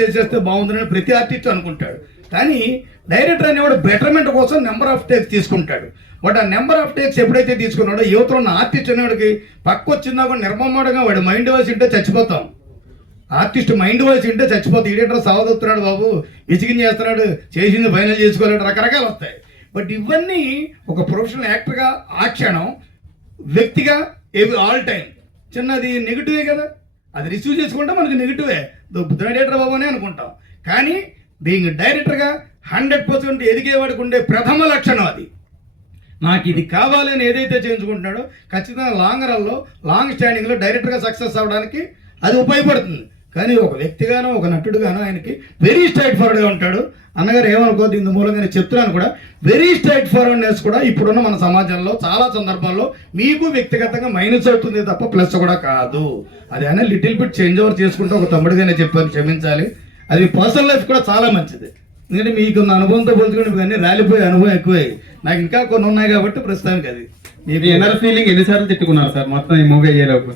చేసేస్తే బాగుందని ప్రతి ఆర్టిస్ట్ అనుకుంటాడు. కానీ డైరెక్టర్ అనేవాడు బెటర్మెంట్ కోసం నెంబర్ ఆఫ్ టేక్స్ తీసుకుంటాడు. బట్ ఆ నెంబర్ ఆఫ్ టేక్స్ ఎప్పుడైతే తీసుకున్నాడో యువతలో ఉన్న ఆర్టిస్ట్ అనేవాడికి పక్క వచ్చిందా కూడా నిర్మమ్మడంగా వాడు మైండ్ వాయిస్ ఉంటే చచ్చిపోతాం. ఆర్టిస్ట్ మైండ్ వాయిస్ ఉంటే చచ్చిపోతాం. ఈడేటర్ సావదొస్తున్నాడు బాబు, విసిగిన్ చేస్తున్నాడు, చేసింది ఫైనల్ చేసుకోలేడు, రకరకాలు వస్తాయి. బట్ ఇవన్నీ ఒక ప్రొఫెషనల్ యాక్టర్గా ఆ క్షణం, వ్యక్తిగా ఆల్ టైం చిన్నది నెగిటివే కదా, అది రిసీవ్ చేసుకుంటే మనకి నెగిటివే, డైరెక్టర్ బాబు అని అనుకుంటాం. కానీ బీయింగ్ డైరెక్టర్గా 100% ఎదిగేవాడికి ఉండే ప్రథమ లక్షణం అది. నాకు ఇది కావాలని ఏదైతే చేయించుకుంటున్నాడో ఖచ్చితంగా లాంగ్ రన్లో, లాంగ్ స్టాండింగ్లో డైరెక్టర్గా సక్సెస్ అవ్వడానికి అది ఉపయోగపడుతుంది. కానీ ఒక వ్యక్తిగానో ఒక నటుడుగానో ఆయనకి వెరీ స్ట్రైట్ ఫార్వర్డ్గా ఉంటాడు. అన్నగారు ఏమనుకోద్దు, ఇందు మూలంగా నేను చెప్తున్నాను కూడా, వెరీ స్ట్రైట్ ఫార్వర్డ్నెస్ కూడా ఇప్పుడున్న మన సమాజంలో చాలా సందర్భాల్లో మీకు వ్యక్తిగతంగా మైనస్ అవుతుంది తప్ప ప్లస్ కూడా కాదు. అది అయినా లిటిల్ బిట్ చేంజ్ ఓవర్ చేసుకుంటే ఒక తమ్ముడిగానే చెప్పాను, క్షమించాలి. అది పర్సనల్ లైఫ్ కూడా చాలా మంచిది. ఎందుకంటే మీకు ఉన్న అనుభవంతో పోల్చుకుంటే మీకు అన్నీ రాలిపోయే అనుభవం ఎక్కువే, నాకు ఇంకా కొన్ని ఉన్నాయి కాబట్టి ప్రస్తుతానికి అది. మీరు ఎన్నర్ ఫీలింగ్ ఎన్నిసార్లు తిట్టుకున్నారు సార్ మొత్తం ఈ మూవీ అయ్యేలోపు?